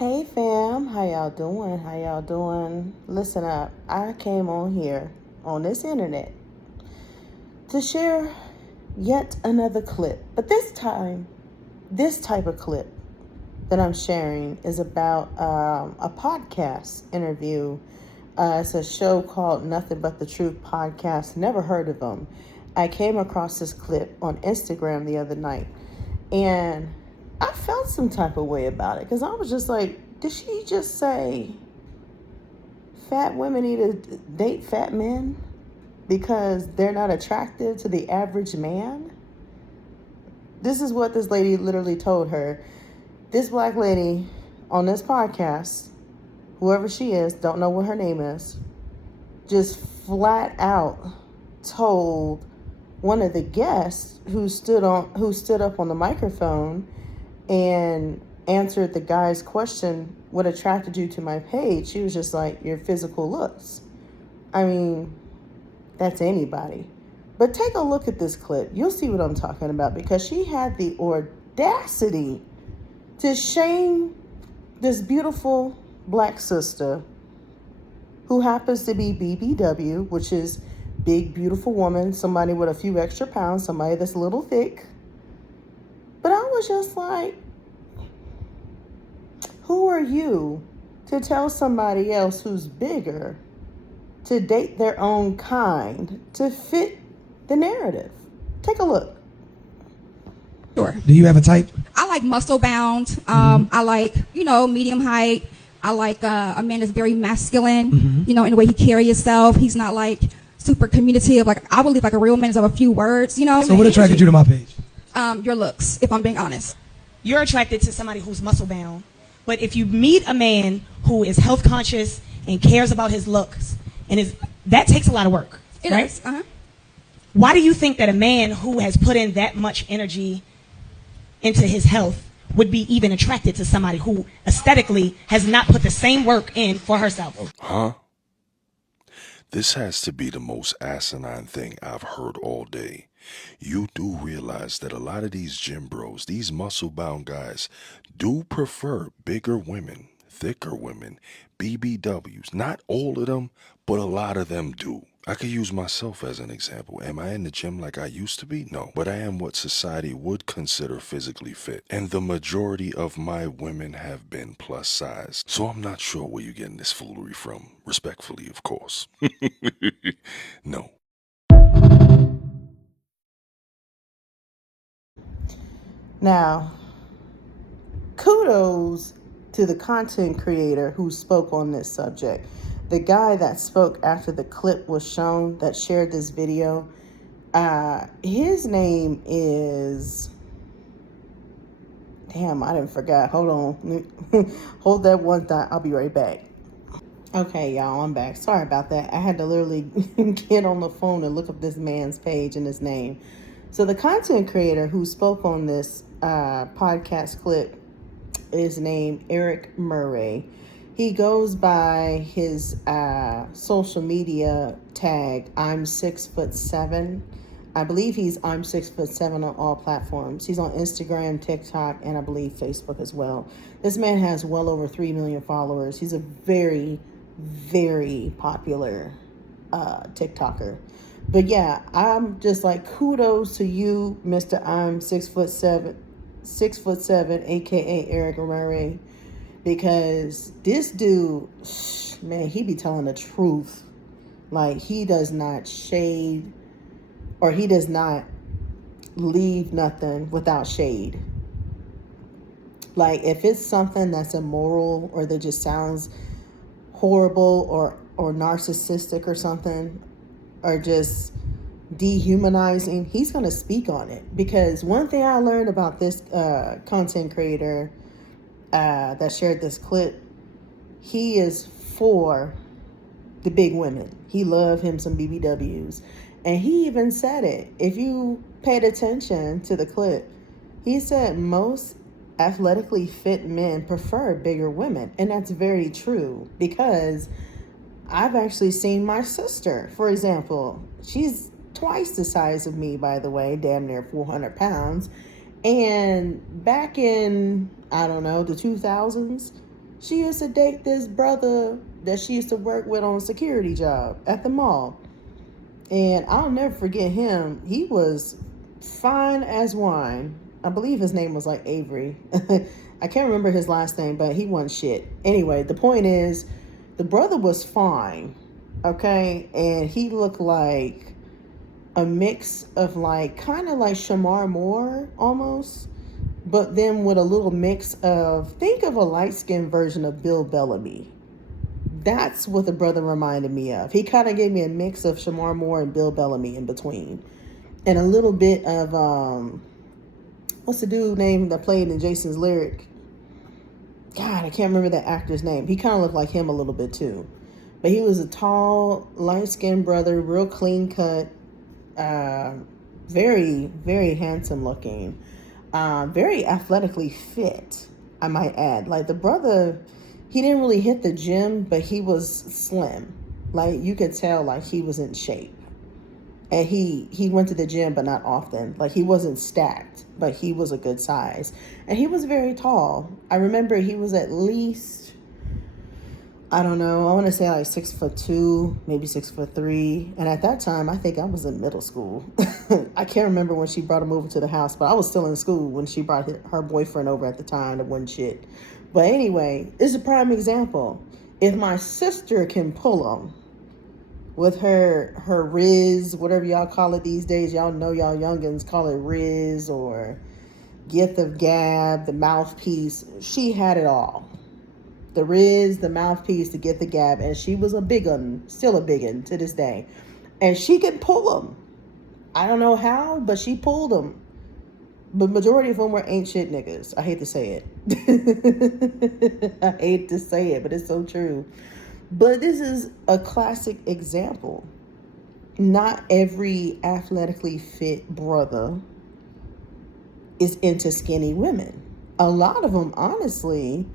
Hey fam, how y'all doing? How y'all doing? Listen up. I came on here on this internet to share yet another clip. But this time, this type of clip that I'm sharing is about a podcast interview. It's a show called Nothing But the Truth Podcast. Never heard of them. I came across this clip on Instagram the other night, and I felt some type of way about it because I was just like, did she just say fat women need to date fat men because they're not attractive to the average man? This is what this lady literally told her. This black lady on this podcast, whoever she is, don't know what her name is, just flat out told one of the guests who stood up on the microphone and answered the guy's question, what attracted you to my page? She was just like, your physical looks. I mean, that's anybody. But take a look at this clip. You'll see what I'm talking about, because she had the audacity to shame this beautiful black sister who happens to be BBW, which is big, beautiful woman, somebody with a few extra pounds, somebody that's a little thick. But I was just like, who are you to tell somebody else who's bigger to date their own kind to fit the narrative? Take a look. Sure. Do you have a type? I like muscle bound. I like, medium height. I like a man that's very masculine, in the way he carries himself. He's not like super communicative. Like, I believe like a real man is of a few words, So what attracted you to my page? Your looks, if I'm being honest. You're attracted to somebody who's muscle bound. But if you meet a man who is health conscious and cares about his looks, that takes a lot of work. It right? is. Why do you think that a man who has put in that much energy into his health would be even attracted to somebody who aesthetically has not put the same work in for herself? Huh? This has to be the most asinine thing I've heard all day. You do realize that a lot of these gym bros, these muscle-bound guys, do prefer bigger women, thicker women, BBWs. Not all of them, but a lot of them do. I could use myself as an example. Am I in the gym like I used to be? No. But I am what society would consider physically fit. And the majority of my women have been plus size. So I'm not sure where you're getting this foolery from. Respectfully, of course. No. Now, kudos to the content creator who spoke on this subject. The guy that spoke after the clip was shown, that shared this video, his name is... Damn, I didn't forget. Hold on. Hold that one thought. I'll be right back. Okay, y'all, I'm back. Sorry about that. I had to literally get on the phone and look up this man's page and his name. So the content creator who spoke on this podcast clip is named Eric Murray. He goes by his social media tag, I'm 6'7". I believe I'm 6'7" on all platforms. He's on Instagram, TikTok, and I believe Facebook as well. This man has well over 3 million followers. He's a very, very popular TikToker. But yeah, I'm just like, kudos to you, Mr. I'm 6'7", aka Eric Murray, because this dude, man, he be telling the truth. Like, he does not shade, or he does not leave nothing without shade. Like, if it's something that's immoral or that just sounds horrible or narcissistic or something, or just dehumanizing, he's going to speak on it. Because one thing I learned about this content creator that shared this clip, he is for the big women. He loved him some BBWs. And he even said it. If you paid attention to the clip, he said most athletically fit men prefer bigger women. And that's very true, because I've actually seen my sister, for example. She's twice the size of me, by the way, damn near 400 pounds. And back in, I don't know, the 2000s, She used to date this brother that she used to work with on a security job at the mall. And I'll never forget him. He was fine as wine. I believe his name was like Avery. I can't remember his last name, but he wasn't shit. Anyway, the point is, the brother was fine, okay? And he looked like a mix of like, kind of like Shamar Moore almost, but then with a little mix of, think of a light-skinned version of Bill Bellamy. That's what the brother reminded me of. He kind of gave me a mix of Shamar Moore and Bill Bellamy in between. And a little bit of, what's the dude name that played in Jason's Lyric? God, I can't remember that actor's name. He kind of looked like him a little bit too. But he was a tall, light-skinned brother, real clean cut, very, very handsome looking, very athletically fit, I might add. Like the brother, he didn't really hit the gym, but he was slim. Like you could tell like he was in shape. And he went to the gym, but not often. Like he wasn't stacked, but he was a good size. And he was very tall. I remember he was at least, I don't know, I want to say like 6'2", maybe 6'3". And at that time, I think I was in middle school. I can't remember when she brought him over to the house, but I was still in school when she brought her boyfriend over at the time that wasn't shit. But anyway, it's a prime example. If my sister can pull him with her Riz, whatever y'all call it these days, y'all know y'all youngins call it Riz or gift of gab, the mouthpiece. She had it all. The Riz, the mouthpiece, to get the gab, and she was a big un, still a big un to this day. And she could pull them. I don't know how, but she pulled them. But majority of them were ain't shit niggas. I hate to say it. I hate to say it, but it's so true. But this is a classic example. Not every athletically fit brother is into skinny women. A lot of them, honestly,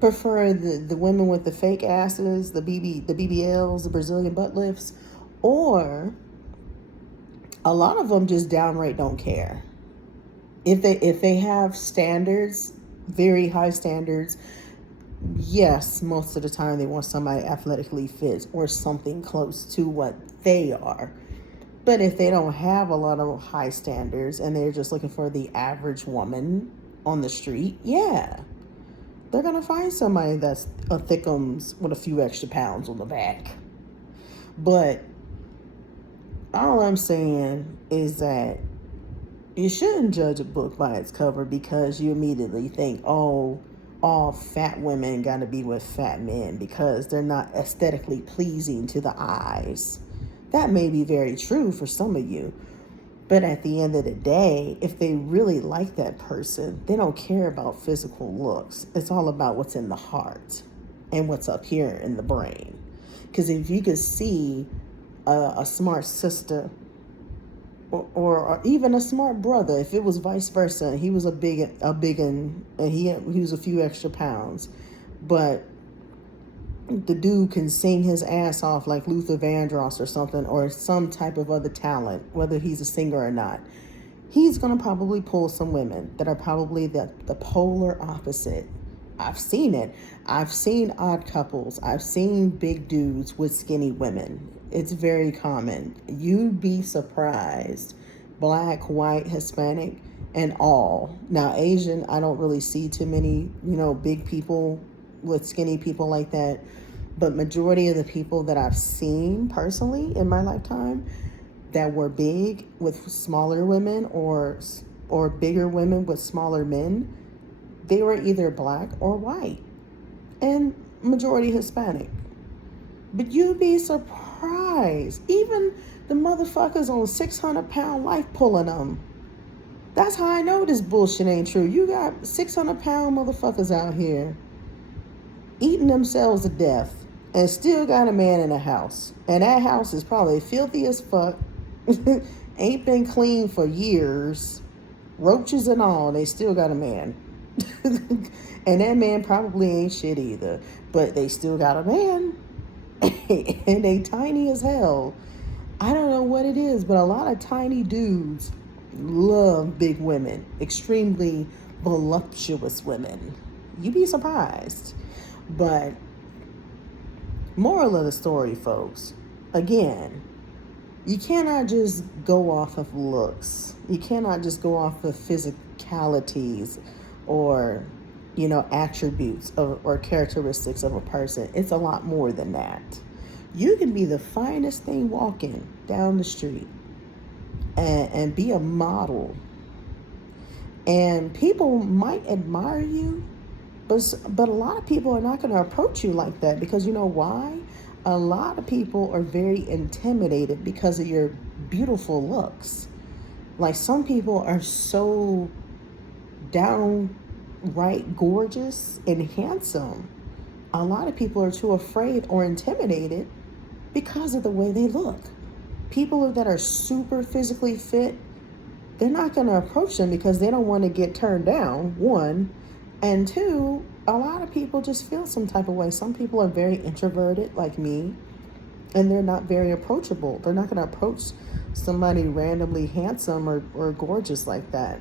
prefer the women with the fake asses, the BBLs, the Brazilian butt lifts, or a lot of them just downright don't care. If they have standards, very high standards, yes, most of the time they want somebody athletically fit or something close to what they are. But if they don't have a lot of high standards and they're just looking for the average woman on the street, yeah, they're going to find somebody that's a thickums with a few extra pounds on the back. But all I'm saying is that you shouldn't judge a book by its cover because you immediately think, oh, all fat women got to be with fat men because they're not aesthetically pleasing to the eyes. That may be very true for some of you. But at the end of the day, if they really like that person, they don't care about physical looks. It's all about what's in the heart and what's up here in the brain. Because if you could see a smart sister or even a smart brother, if it was vice versa, and he was a big un, and he was a few extra pounds, but the dude can sing his ass off like Luther Vandross or something, or some type of other talent, whether he's a singer or not, he's going to probably pull some women that are probably the polar opposite. I've seen it. I've seen odd couples. I've seen big dudes with skinny women. It's very common. You'd be surprised. Black, white, Hispanic, and all. Now, Asian, I don't really see too many, big people with skinny people like that. But majority of the people that I've seen personally in my lifetime that were big with smaller women or bigger women with smaller men, they were either black or white and majority Hispanic. But you'd be surprised. Even the motherfuckers on 600-pound life pulling them. That's how I know this bullshit ain't true. You got 600-pound motherfuckers out here eating themselves to death and still got a man in a house. And that house is probably filthy as fuck. Ain't been clean for years. Roaches and all, they still got a man. And that man probably ain't shit either. But they still got a man. And they tiny as hell. I don't know what it is, but a lot of tiny dudes love big women. Extremely voluptuous women. You'd be surprised. But moral of the story, folks, again, you cannot just go off of looks. You cannot just go off of physicalities or, attributes or characteristics of a person. It's a lot more than that. You can be the finest thing walking down the street and be a model. And people might admire you, but a lot of people are not going to approach you like that, because you know why? A lot of people are very intimidated because of your beautiful looks. Like, some people are so downright gorgeous and handsome. A lot of people are too afraid or intimidated because of the way they look. People that are super physically fit, they're not going to approach them because they don't want to get turned down, one. And two, a lot of people just feel some type of way. Some people are very introverted, like me, and they're not very approachable. They're not going to approach somebody randomly handsome or gorgeous like that,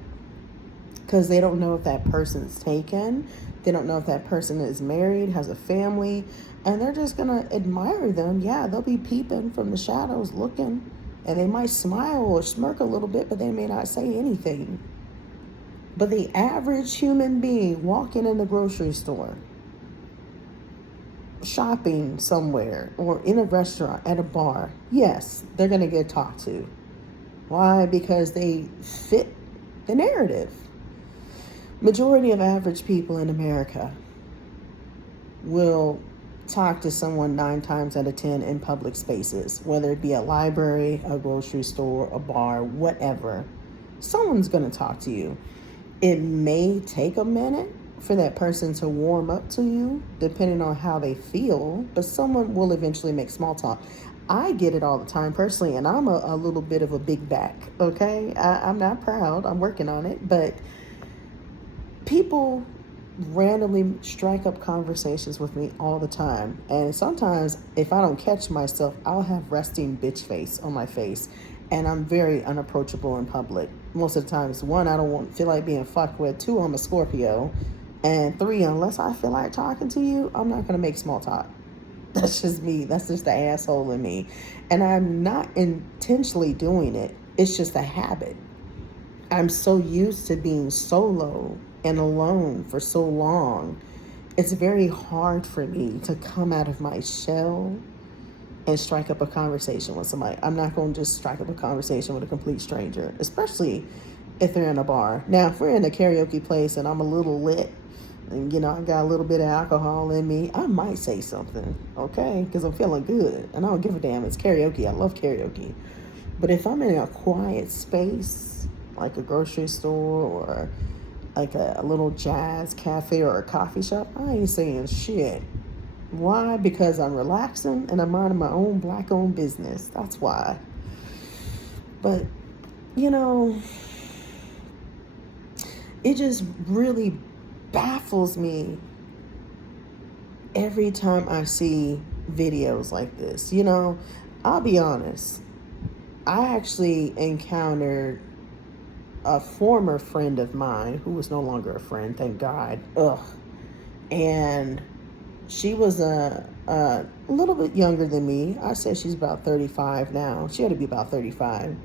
because they don't know if that person's taken. They don't know if that person is married, has a family, and they're just going to admire them. Yeah, they'll be peeping from the shadows looking, and they might smile or smirk a little bit, but they may not say anything. But the average human being walking in the grocery store, shopping somewhere, or in a restaurant, at a bar, yes, they're going to get talked to. Why? Because they fit the narrative. Majority of average people in America will talk to someone 9 times out of 10 in public spaces, whether it be a library, a grocery store, a bar, whatever. Someone's going to talk to you. It may take a minute for that person to warm up to you, depending on how they feel, but someone will eventually make small talk. I get it all the time personally, and I'm a little bit of a big back, okay? I'm not proud. I'm working on it, but people randomly strike up conversations with me all the time. And sometimes, if I don't catch myself, I'll have resting bitch face on my face. And I'm very unapproachable in public. Most of the times, 1, I don't feel like being fucked with. 2, I'm a Scorpio. And 3, unless I feel like talking to you, I'm not going to make small talk. That's just me. That's just the asshole in me. And I'm not intentionally doing it. It's just a habit. I'm so used to being solo and alone for so long. It's very hard for me to come out of my shell and strike up a conversation with somebody. I'm not going to just strike up a conversation with a complete stranger, especially if they're in a bar. Now, if we're in a karaoke place and I'm a little lit and, I got a little bit of alcohol in me, I might say something, okay? Because I'm feeling good and I don't give a damn. It's karaoke. I love karaoke. But if I'm in a quiet space, like a grocery store or like a little jazz cafe or a coffee shop, I ain't saying shit. Why? Because I'm relaxing and I'm minding my own black-owned business. That's why. But, it just really baffles me every time I see videos like this. I'll be honest. I actually encountered a former friend of mine who was no longer a friend, thank God. And she was a little bit younger than me. I said she's about 35 now. She had to be about 35.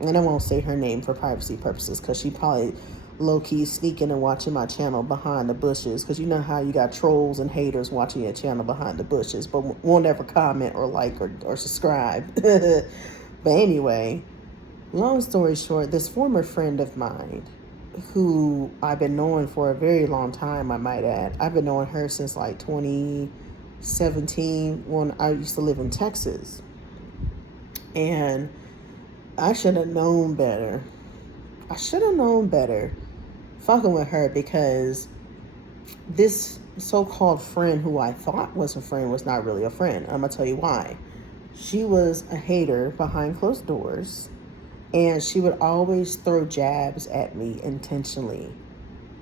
And I won't say her name for privacy purposes, because she probably low-key sneaking and watching my channel behind the bushes, because you know how you got trolls and haters watching your channel behind the bushes, but won't ever comment or like or subscribe. But anyway, long story short, this former friend of mine, who I've been knowing for a very long time, I might add. I've been knowing her since like 2017, when I used to live in Texas. And I should have known better. Fucking with her, because this so-called friend who I thought was a friend was not really a friend. I'm going to tell you why. She was a hater behind closed doors. And she would always throw jabs at me intentionally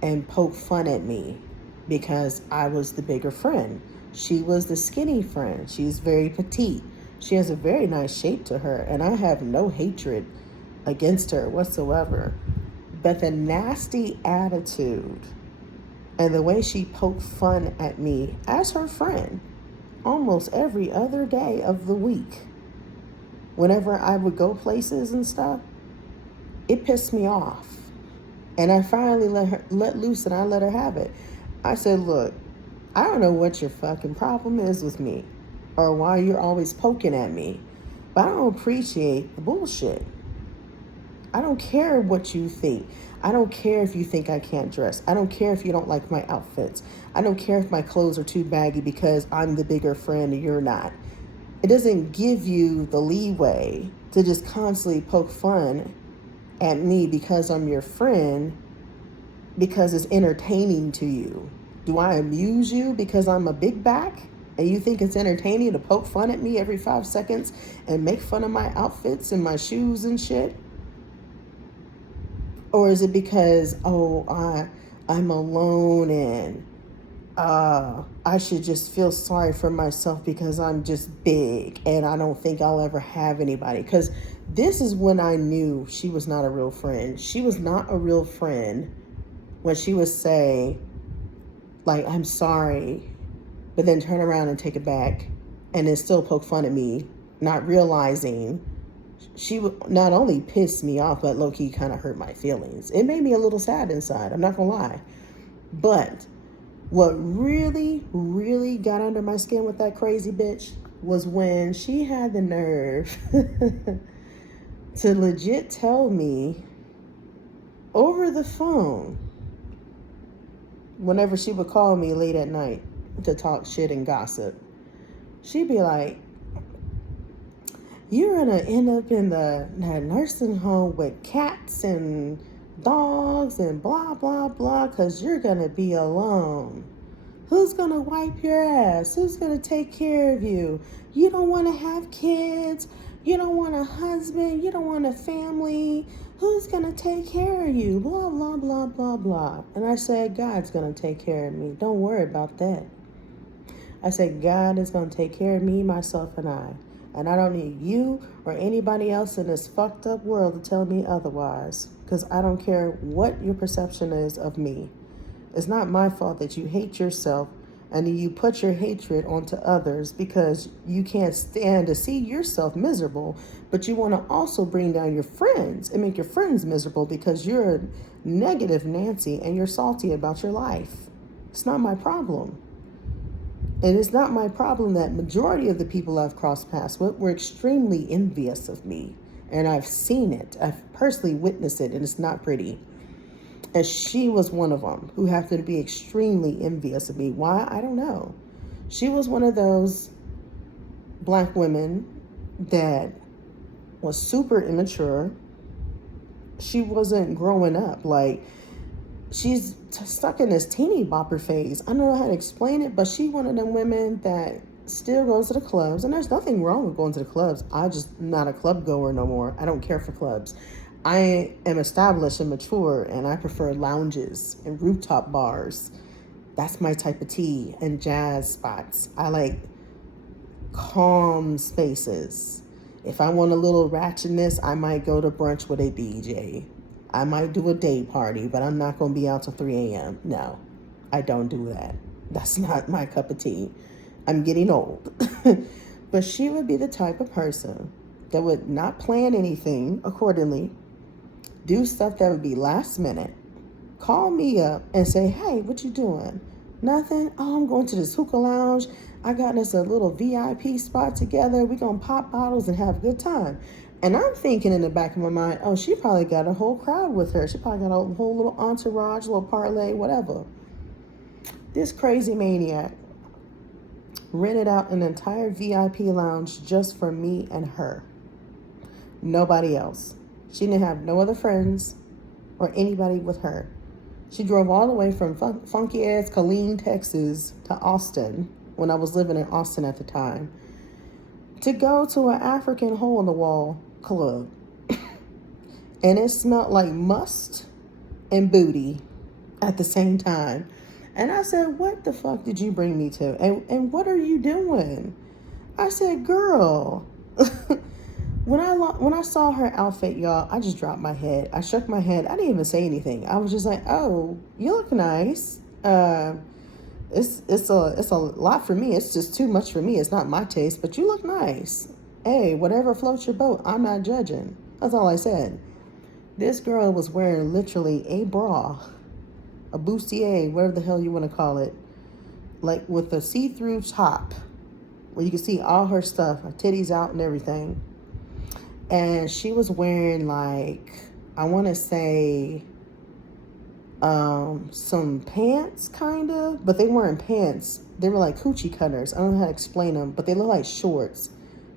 and poke fun at me because I was the bigger friend. She was the skinny friend. She's very petite. She has a very nice shape to her, and I have no hatred against her whatsoever. But the nasty attitude And the way she poked fun at me as her friend almost every other day of the week, whenever I would go places and stuff, it pissed me off. And I finally let loose, and I let her have it. I said, look, I don't know what your fucking problem is with me or why you're always poking at me, but I don't appreciate the bullshit. I don't care what you think. I don't care if you think I can't dress. I don't care if you don't like my outfits. I don't care if my clothes are too baggy because I'm the bigger friend and you're not. It doesn't give you the leeway to just constantly poke fun at me because I'm your friend, because it's entertaining to you. Do I amuse you because I'm a big back and you think it's entertaining to poke fun at me every 5 seconds and make fun of my outfits and my shoes and shit? Or is it because, I'm alone and I should just feel sorry for myself because I'm just big and I don't think I'll ever have anybody? Because this is when I knew she was not a real friend. She was not a real friend when she would say, like, I'm sorry, but then turn around and take it back and then still poke fun at me, not realizing she would not only piss me off, but low-key kind of hurt my feelings. It made me a little sad inside, I'm not gonna lie. But what really, really got under my skin with that crazy bitch was when she had the nerve to legit tell me over the phone, whenever she would call me late at night to talk shit and gossip, she'd be like, you're gonna end up in the nursing home with cats and dogs and blah, blah, blah, because you're gonna be alone. Who's gonna wipe your ass? Who's gonna take care of you? You don't want to have kids. You don't want a husband. You don't want a family. Who's gonna take care of you? Blah, blah, blah, blah, blah. And I said, God's gonna take care of me. Don't worry about that. I said, God is gonna take care of me, myself, and I. And I don't need you or anybody else in this fucked up world to tell me otherwise. Because I don't care what your perception is of me. It's not my fault that you hate yourself and you put your hatred onto others because you can't stand to see yourself miserable, but you want to also bring down your friends and make your friends miserable because you're a negative Nancy and you're salty about your life. It's not my problem. And it's not my problem that majority of the people I've crossed paths with were extremely envious of me. And I've seen it. I've personally witnessed it, and it's not pretty. And she was one of them who happened to be extremely envious of me. Why? I don't know. She was one of those black women that was super immature. She wasn't growing up. Like, she's stuck in this teeny bopper phase. I don't know how to explain it, but she's one of them women that still goes to the clubs. And there's nothing wrong with going to the clubs. I'm just not a club goer no more. I don't care for clubs. I am established and mature, and I prefer lounges and rooftop bars. That's my type of tea, and jazz spots. I like calm spaces. If I want a little ratchetness, I might go to brunch with a DJ. I might do a day party, but I'm not going to be out till 3 a.m. No, I don't do that. That's not my cup of tea. I'm getting old. But she would be the type of person that would not plan anything accordingly, do stuff that would be last minute, call me up and say, hey, what you doing? Nothing. Oh, I'm going to this hookah lounge. I got us a little VIP spot together. We're going to pop bottles and have a good time. And I'm thinking in the back of my mind, oh, she probably got a whole crowd with her. She probably got a whole little entourage, little parlay, whatever. This crazy maniac rented out an entire VIP lounge just for me and her. Nobody else. She didn't have no other friends or anybody with her. She drove all the way from funky-ass Killeen, Texas to Austin, when I was living in Austin at the time, to go to an African hole-in-the-wall club. And it smelled like must and booty at the same time. And I said, what the fuck did you bring me to? And what are you doing? I said, girl... When I saw her outfit, y'all, I just dropped my head. I shook my head. I didn't even say anything. I was just like, oh, you look nice. Uh, it's a lot for me. It's just too much for me. It's not my taste, but you look nice. Hey, whatever floats your boat, I'm not judging. That's all I said. This girl was wearing literally a bra, a bustier, whatever the hell you want to call it, like with a see-through top where you can see all her stuff, her titties out and everything. And she was wearing like, I want to say, some pants kind of, but they weren't pants. They were like coochie cutters. I don't know how to explain them, but they look like shorts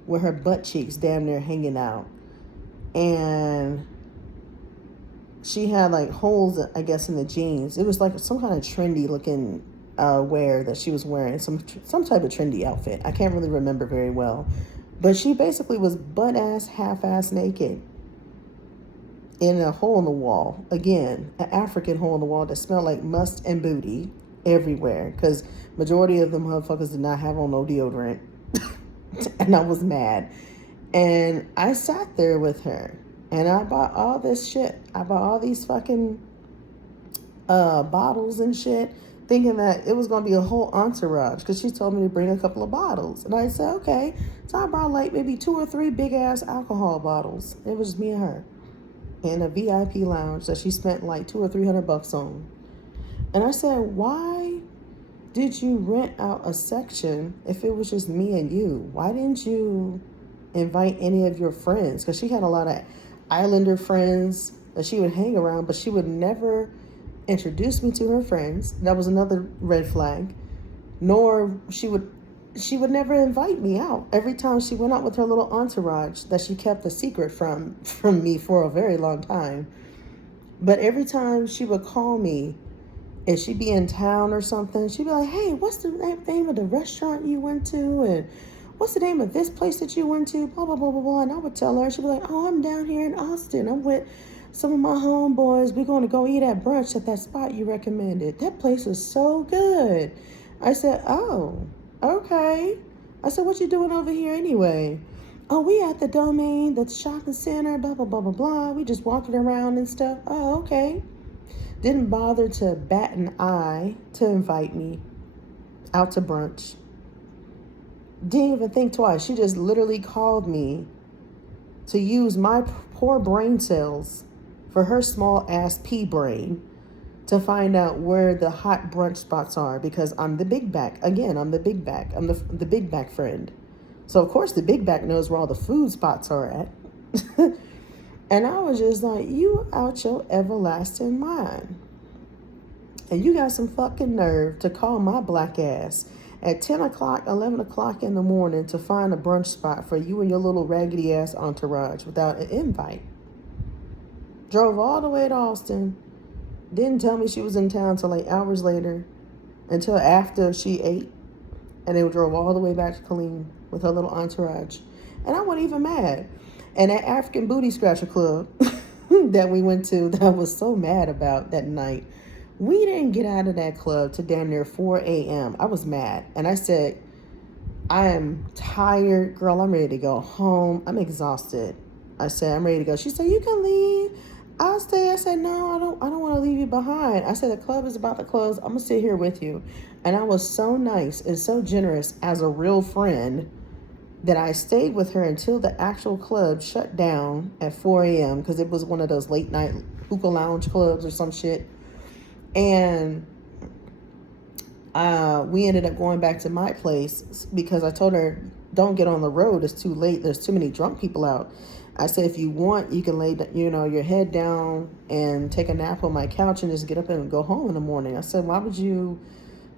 with her butt cheeks damn near hanging out. And she had like holes, I guess, in the jeans. It was like some kind of trendy looking wear that she was wearing, some type of trendy outfit. I can't really remember very well, but she basically was butt ass, half ass naked in a hole in the wall. Again, an African hole in the wall that smelled like must and booty everywhere, because majority of them motherfuckers did not have on no deodorant. And I was mad. And I sat there with her and I bought all this shit. I bought all these fucking bottles and shit, thinking that it was going to be a whole entourage, because she told me to bring a couple of bottles. And I said, okay. So I brought like maybe 2 or 3 big ass alcohol bottles. It was just me and her in a VIP lounge that she spent like $200 or $300 on. And I said, why did you rent out a section if it was just me and you? Why didn't you invite any of your friends? Because she had a lot of Islander friends that she would hang around, but she would never introduce me to her friends. That was another red flag. Nor she would never invite me out. Every time she went out with her little entourage that she kept a secret from me for a very long time. But every time she would call me and she'd be in town or something, she'd be like, hey, what's the name of the restaurant you went to? And what's the name of this place that you went to? Blah, blah, blah, blah, blah. And I would tell her, she'd be like, oh, I'm down here in Austin. I'm with some of my homeboys. We're going to go eat at brunch at that spot you recommended. That place is so good. I said, oh, okay. I said, what you doing over here anyway? Oh, we at the Domain, the shopping center, blah, blah, blah, blah, blah. We just walking around and stuff. Oh, okay. Didn't bother to bat an eye to invite me out to brunch. Didn't even think twice. She just literally called me to use my poor brain cells for her small ass pea brain to find out where the hot brunch spots are, because I'm the big back. Again, I'm the big back. I'm the big back friend. So of course the big back knows where all the food spots are at. And I was just like, you out your everlasting mind. And you got some fucking nerve to call my black ass at 10 o'clock, 11 o'clock in the morning to find a brunch spot for you and your little raggedy ass entourage without an invite. Drove all the way to Austin. Didn't tell me she was in town till like hours later, until after she ate. And they drove all the way back to Colleen with her little entourage. And I wasn't even mad. And that African Booty Scratcher Club that we went to, that I was so mad about that night, we didn't get out of that club till damn near 4 a.m. I was mad. And I said, I am tired, girl. I'm ready to go home. I'm exhausted. I said, I'm ready to go. She said, you can leave. I'll stay. I said, no, I don't want to leave you behind. I said, the club is about to close. I'm going to sit here with you. And I was so nice and so generous as a real friend that I stayed with her until the actual club shut down at 4 a.m. because it was one of those late night hookah lounge clubs or some shit. And we ended up going back to my place because I told her, don't get on the road. It's too late. There's too many drunk people out. I said, if you want, you can lay, your head down and take a nap on my couch and just get up and go home in the morning. I said, why would you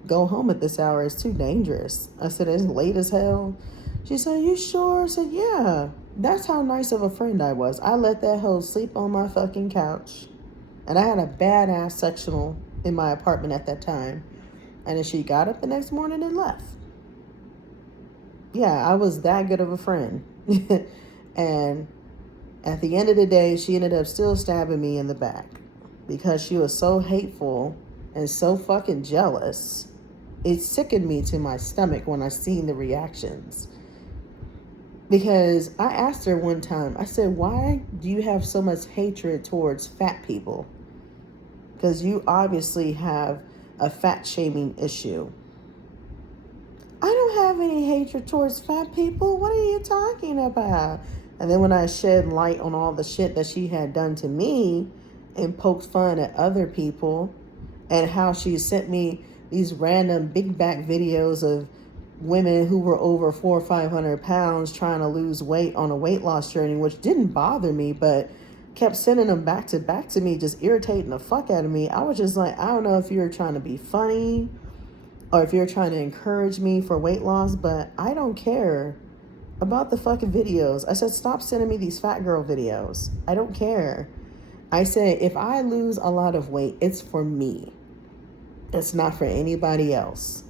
go home at this hour? It's too dangerous. I said, it's late as hell. She said, you sure? I said, yeah. That's how nice of a friend I was. I let that hoe sleep on my fucking couch. And I had a badass sectional in my apartment at that time. And then she got up the next morning and left. Yeah, I was that good of a friend. And at the end of the day, she ended up still stabbing me in the back because she was so hateful and so fucking jealous. It sickened me to my stomach when I seen the reactions. Because I asked her one time, I said, why do you have so much hatred towards fat people? Because you obviously have a fat shaming issue. I don't have any hatred towards fat people. What are you talking about? And then when I shed light on all the shit that she had done to me and poked fun at other people and how she sent me these random big back videos of women who were over 400 or 500 pounds trying to lose weight on a weight loss journey, which didn't bother me, but kept sending them back to me, just irritating the fuck out of me. I was just like, I don't know if you're trying to be funny or if you're trying to encourage me for weight loss, but I don't care about the fucking videos. I said, stop sending me these fat girl videos. I don't care. I said, if I lose a lot of weight, it's for me. It's not for anybody else.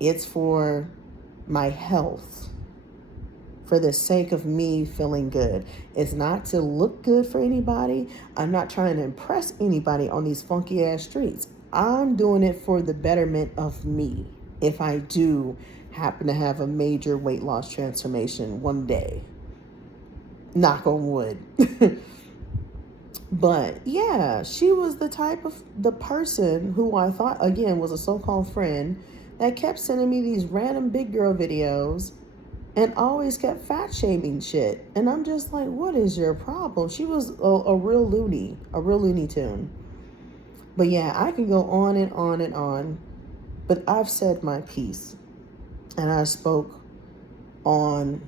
It's for my health, for the sake of me feeling good. It's not to look good for anybody. I'm not trying to impress anybody on these funky ass streets. I'm doing it for the betterment of me. If I do happen to have a major weight loss transformation one day, knock on wood. But yeah, she was the person who I thought, again, was a so-called friend that kept sending me these random big girl videos and always kept fat shaming shit. And I'm just like, what is your problem? She was a real Looney Tune. But yeah, I can go on and on and on, but I've said my piece and I spoke on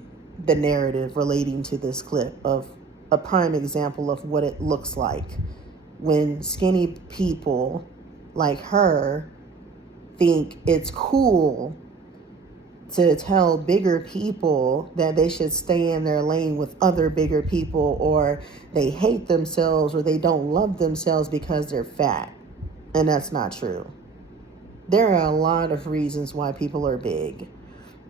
the narrative relating to this clip of a prime example of what it looks like when skinny people like her think it's cool to tell bigger people that they should stay in their lane with other bigger people, or they hate themselves or they don't love themselves because they're fat. And that's not true. There are a lot of reasons why people are big.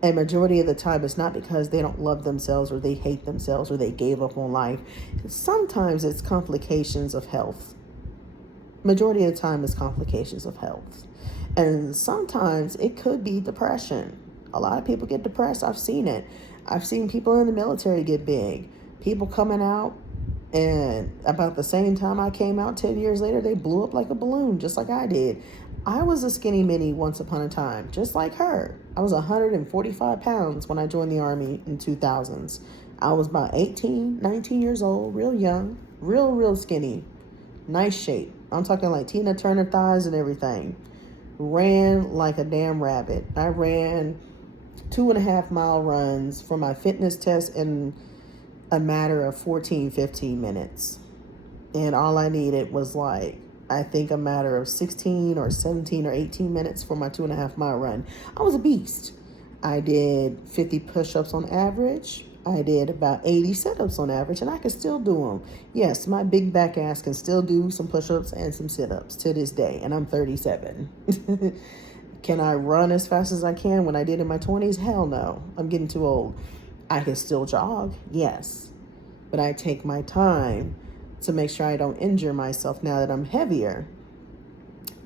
And majority of the time, it's not because they don't love themselves or they hate themselves or they gave up on life. Sometimes it's complications of health. Majority of the time, it's complications of health. And sometimes it could be depression. A lot of people get depressed. I've seen it. I've seen people in the military get big. People coming out, and about the same time I came out, 10 years later, they blew up like a balloon, just like I did. I was a skinny mini once upon a time, just like her. I was 145 pounds when I joined the Army in 2000s. I was about 18, 19 years old, real young, real skinny, nice shape. I'm talking like Tina Turner thighs and everything. Ran like a damn rabbit. I ran 2.5 mile runs for my fitness test in a matter of 15 minutes. And all I needed was I think a matter of 16 or 17 or 18 minutes for my 2.5 mile run. I was a beast. I did 50 push-ups on average. I did about 80 sit-ups on average, and I can still do them. Yes, my big back ass can still do some push-ups and some sit-ups to this day, and I'm 37. Can I run as fast as I can when I did in my 20s? Hell no. I'm getting too old. I can still jog, yes, but I take my time to make sure I don't injure myself now that I'm heavier.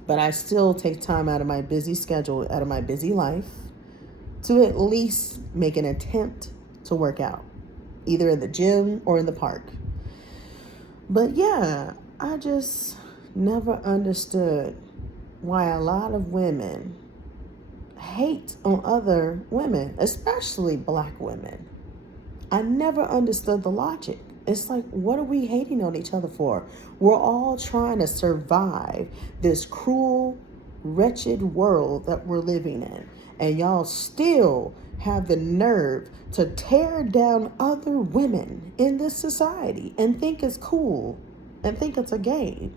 But I still take time out of my busy schedule, out of my busy life, to at least make an attempt to work out, either in the gym or in the park. But yeah, I just never understood why a lot of women hate on other women, especially black women. I never understood the logic. It's like, what are we hating on each other for? We're all trying to survive this cruel, wretched world that we're living in. And y'all still have the nerve to tear down other women in this society and think it's cool and think it's a game.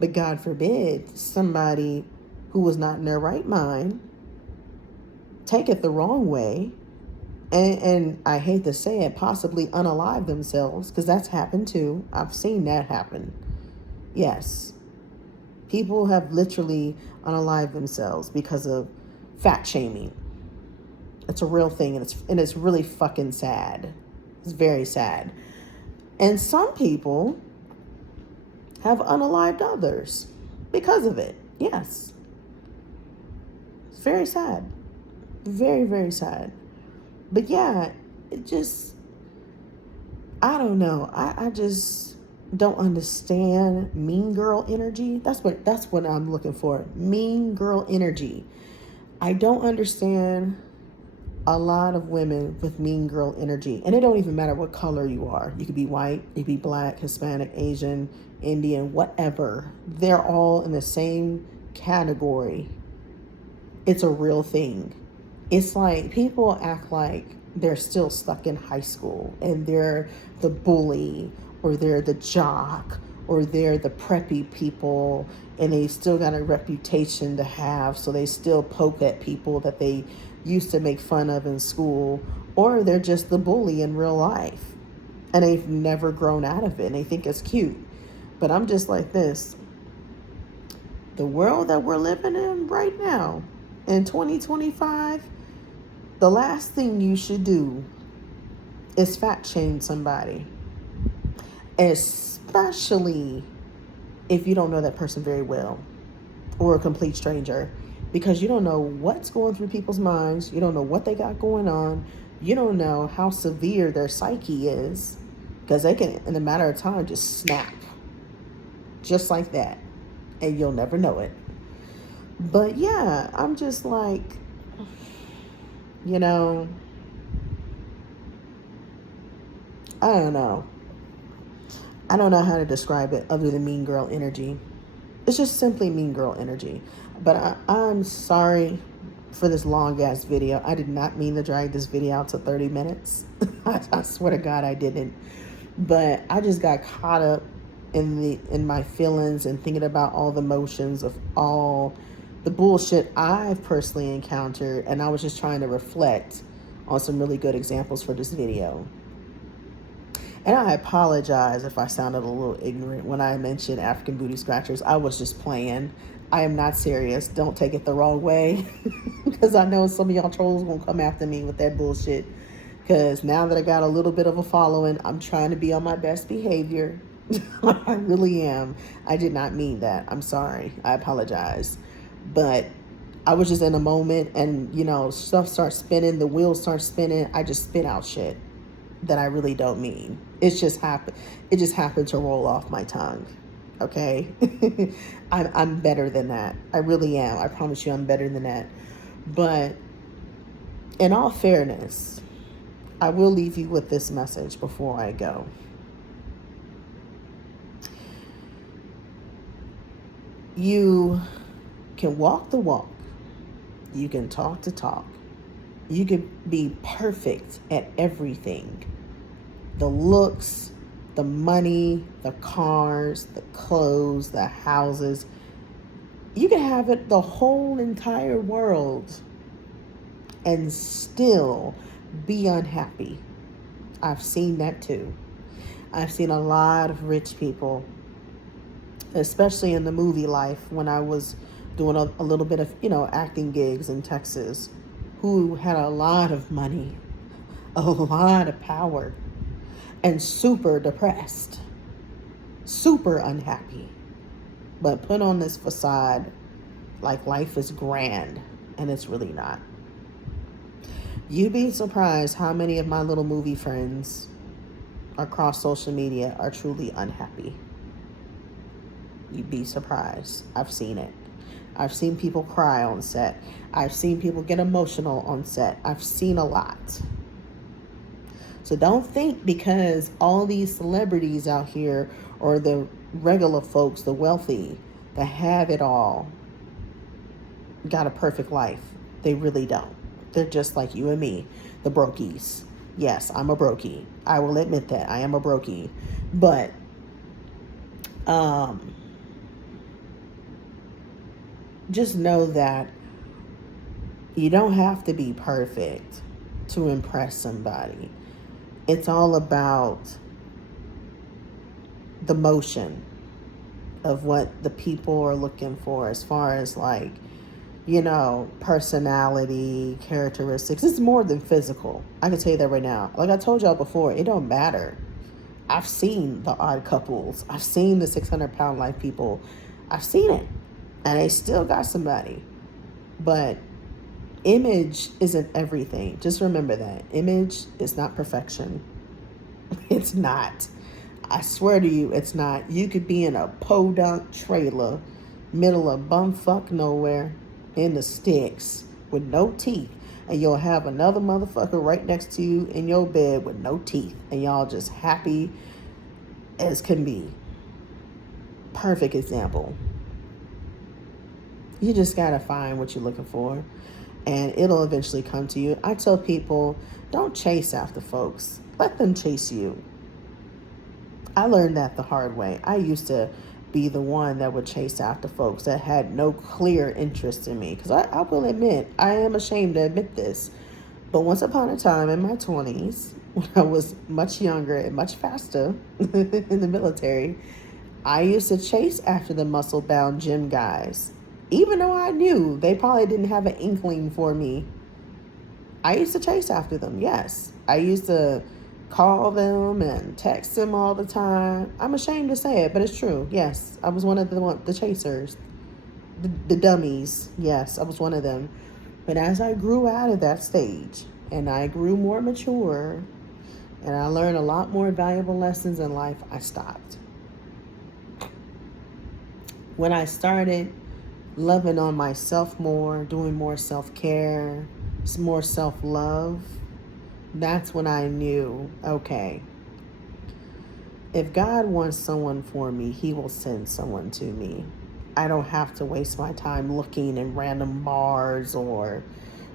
But God forbid somebody who was not in their right mind take it the wrong way, and I hate to say it, possibly unalive themselves, because that's happened too. I've seen that happen. Yes. People have literally unalived themselves because of fat shaming. It's a real thing, and it's really fucking sad. It's very sad. And some people have unalived others because of it. Yes. It's very sad. Very, very sad. But yeah, it just, I don't know. I just don't understand mean girl energy. That's what I'm looking for. Mean girl energy. I don't understand a lot of women with mean girl energy. And it don't even matter what color you are. You could be white, you could be black, Hispanic, Asian, Indian, whatever. They're all in the same category. It's a real thing. It's like people act like they're still stuck in high school and they're the bully or they're the jock or they're the preppy people and they still got a reputation to have, so they still poke at people that they used to make fun of in school, or they're just the bully in real life and they've never grown out of it and they think it's cute. But I'm just like this. The world that we're living in right now in 2025, the last thing you should do is fat shame somebody, especially if you don't know that person very well or a complete stranger, because you don't know what's going through people's minds. You don't know what they got going on. You don't know how severe their psyche is, because they can, in a matter of time, just snap just like that and you'll never know it. But yeah, I'm just like, you know, I don't know. I don't know how to describe it other than mean girl energy. It's just simply mean girl energy. But I'm sorry for this long ass video. I did not mean to drag this video out to 30 minutes. I swear to God I didn't. But I just got caught up in my feelings and thinking about all the motions of all the bullshit I've personally encountered, and I was just trying to reflect on some really good examples for this video. And I apologize if I sounded a little ignorant when I mentioned African booty scratchers. I was just playing. I am not serious. Don't take it the wrong way, because I know some of y'all trolls won't come after me with that bullshit. Because now that I got a little bit of a following, I'm trying to be on my best behavior. I really am. I did not mean that. I'm sorry. I apologize. But I was just in a moment, and you know, stuff starts spinning, the wheels start spinning. I just spit out shit that I really don't mean. It just happened to roll off my tongue. Okay. I'm better than that. I really am. I promise you I'm better than that. But in all fairness, I will leave you with this message before I go. You can walk the walk. You can talk the talk. You can be perfect at everything. The looks, the money, the cars, the clothes, the houses. You can have it, the whole entire world, and still be unhappy. I've seen that too. I've seen a lot of rich people, especially in the movie life, when I was doing a little bit of, acting gigs in Texas, who had a lot of money, a lot of power, and super depressed, super unhappy, but put on this facade like life is grand, and it's really not. You'd be surprised how many of my little movie friends across social media are truly unhappy. You'd be surprised. I've seen it. I've seen people cry on set. I've seen people get emotional on set. I've seen a lot. So don't think because all these celebrities out here, or the regular folks, the wealthy, that have it all, got a perfect life. They really don't. They're just like you and me, the brokies. Yes, I'm a brokey. I will admit that. I am a brokey. But, just know that you don't have to be perfect to impress somebody. It's all about the motion of what the people are looking for, as far as like, personality, characteristics. It's more than physical. I can tell you that right now. Like I told y'all before, it don't matter. I've seen the odd couples. I've seen the 600-pound life people. I've seen it. And they still got somebody. But image isn't everything. Just remember that. Image is not perfection. It's not. I swear to you, it's not. You could be in a podunk trailer, middle of bumfuck nowhere, in the sticks, with no teeth, and you'll have another motherfucker right next to you in your bed with no teeth, and y'all just happy as can be. Perfect example. You just gotta find what you're looking for, and it'll eventually come to you. I tell people, don't chase after folks. Let them chase you. I learned that the hard way. I used to be the one that would chase after folks that had no clear interest in me. Because I will admit, I am ashamed to admit this. But once upon a time in my 20s, when I was much younger and much faster in the military, I used to chase after the muscle-bound gym guys. Even though I knew they probably didn't have an inkling for me, I used to chase after them, yes. I used to call them and text them all the time. I'm ashamed to say it, but it's true. Yes, I was one of the chasers, the dummies. Yes, I was one of them. But as I grew out of that stage and I grew more mature and I learned a lot more valuable lessons in life, I stopped. When I started loving on myself more, doing more self-care, more self-love, that's when I knew, okay, if God wants someone for me, he will send someone to me. I don't have to waste my time looking in random bars or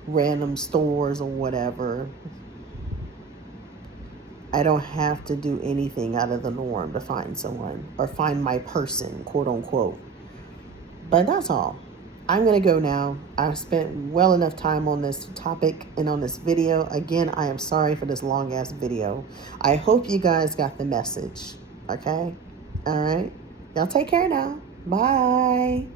random stores or whatever. I don't have to do anything out of the norm to find someone or find my person, quote unquote. But that's all. I'm going to go now. I've spent well enough time on this topic and on this video. Again, I am sorry for this long ass video. I hope you guys got the message. Okay? All right? Y'all take care now. Bye.